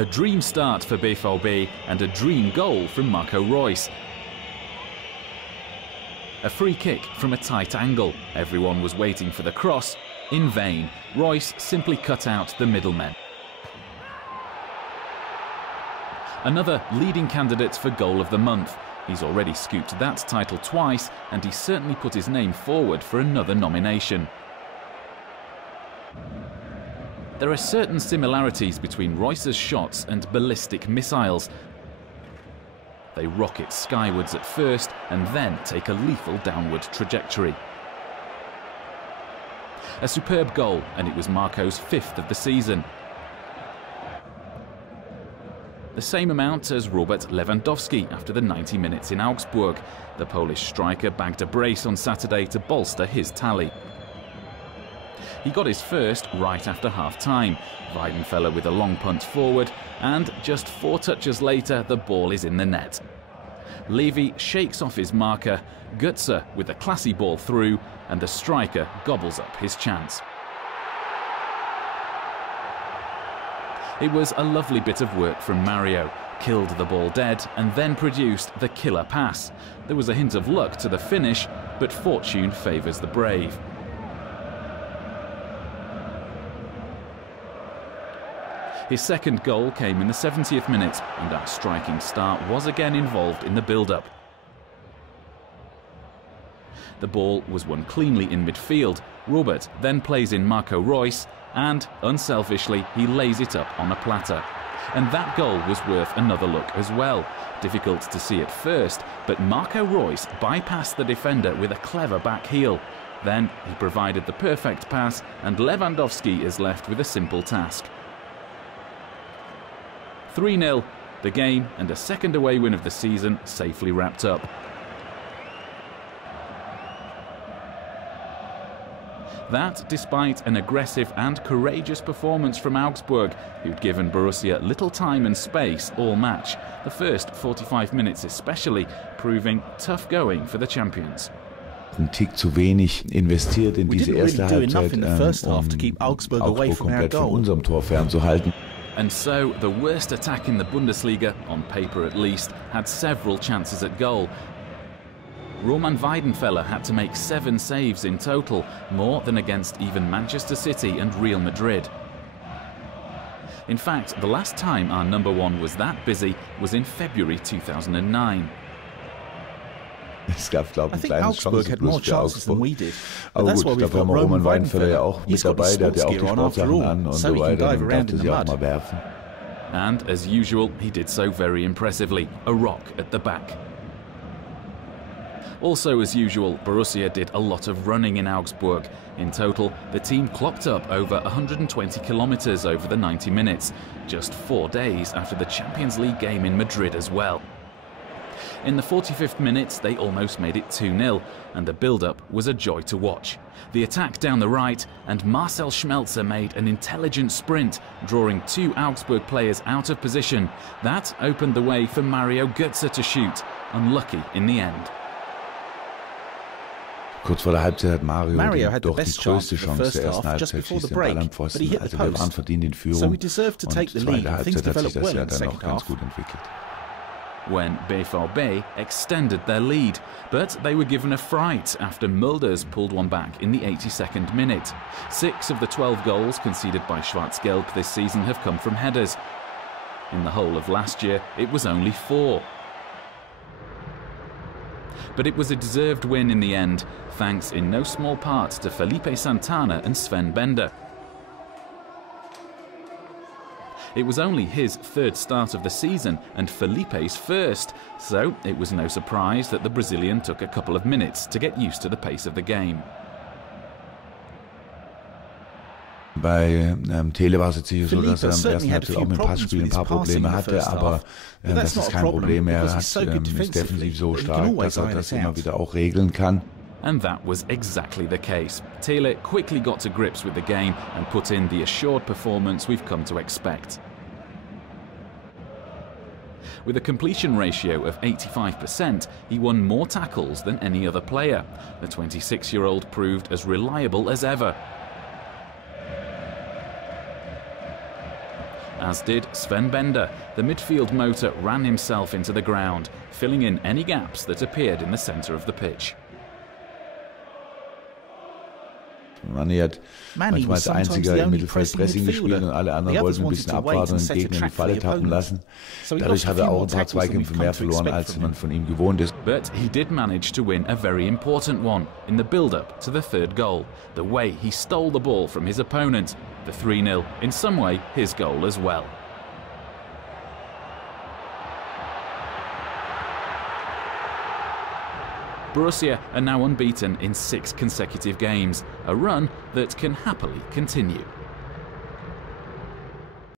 A dream start for BVB and a dream goal from Marco Reus. A free kick from a tight angle. Everyone was waiting for the cross. In vain. Reus simply cut out the middlemen. Another leading candidate for goal of the month. He's already scooped that title twice, and he certainly put his name forward for another nomination. There are certain similarities between Reus's shots and ballistic missiles. They rocket skywards at first and then take a lethal downward trajectory. A superb goal, and it was Marco's 5th of the season. The same amount as Robert Lewandowski after the 90 minutes in Augsburg. The Polish striker bagged a brace on Saturday to bolster his tally. He got his first right after half-time. Weidenfeller with a long punt forward, and just 4 touches later the ball is in the net. Levy shakes off his marker, Götze with a classy ball through, and the striker gobbles up his chance. It was a lovely bit of work from Mario. Killed the ball dead and then produced the killer pass. There was a hint of luck to the finish, but fortune favours the brave. His second goal came in the 70th minute, and our striking star was again involved in the build-up. The ball was won cleanly in midfield. Robert then plays in Marco Reus, and, unselfishly, he lays it up on a platter. And that goal was worth another look as well. Difficult to see at first, but Marco Reus bypassed the defender with a clever back heel. Then he provided the perfect pass, and Lewandowski is left with a simple task. 3-0, the game and a second away win of the season safely wrapped up. That despite an aggressive and courageous performance from Augsburg, who'd given Borussia little time and space all match, the first 45 minutes especially proving tough going for the champions. Ein Tick zu wenig investiert in diese erste Halbzeit, Augsburg komplett von unserem Tor fernzuhalten. And so, the worst attack in the Bundesliga, on paper at least, had several chances at goal. Roman Weidenfeller had to make 7 saves in total, more than against even Manchester City and Real Madrid. In fact, the last time our number 1 was that busy was in February 2009. Es gab, glaube ich, I think Augsburg had more chances than we did. Aber gut, dafür haben wir Roman Weidenfeller ja auch mit dabei, der hat ja auch die Sportsachen an und so weiter, und darf das ja auch mal werfen. And as usual, he did so very impressively, a rock at the back. Also as usual, Borussia did a lot of running in Augsburg. In total, the team clocked up over 120 kilometers over the 90 minutes, just 4 days after the Champions League game in Madrid as well. In the 45th minute, they almost made it 2-0, and the build-up was a joy to watch. The attack down the right, and Marcel Schmelzer made an intelligent sprint, drawing 2 Augsburg players out of position. That opened the way for Mario Götze to shoot, unlucky in the end. Kurz vor der Halbzeit hat Mario doch die größte Chance der ersten Halbzeit, schießt den Ball am Pfosten. Also wir waren verdient in Führung, und die zweite Halbzeit hat sich das ja dann auch ganz gut entwickelt. When BVB extended their lead, but they were given a fright after Mulders pulled one back in the 82nd minute. 6 of the 12 goals conceded by Schwarz-Gelb this season have come from headers. In the whole of last year, it was only 4. But it was a deserved win in the end, thanks in no small part to Felipe Santana and Sven Bender. It was only his 3rd start of the season and Felipe's first, so it was no surprise that the Brazilian took a couple of minutes to get used to the pace of the game. Bei Tele war es jetzt sicher so, dass er im ersten Halbzeit auch mit dem Passspiel ein paar Probleme hatte, aber das ist kein Problem mehr. Er ist defensiv so stark, dass er das immer wieder auch regeln kann. And that was exactly the case. Tele quickly got to grips with the game and put in the assured performance we've come to expect. With a completion ratio of 85%, he won more tackles than any other player. The 26-year-old proved as reliable as ever. as did Sven Bender. The midfield motor ran himself into the ground, filling in any gaps that appeared in the centre of the pitch. Manni hat manchmal als einziger im Mittelfeld Pressing gespielt und alle anderen wollten ein bisschen abwarten und den Gegner in die Falle tappen lassen. Dadurch hat er auch ein paar Zweikämpfe mehr verloren, als man von ihm gewohnt ist. But he did manage to win a very important one in the build-up to the third goal. The way he stole the ball from his opponent, the 3-0, in some way his goal as well. Borussia are now unbeaten in 6 consecutive games, a run that can happily continue.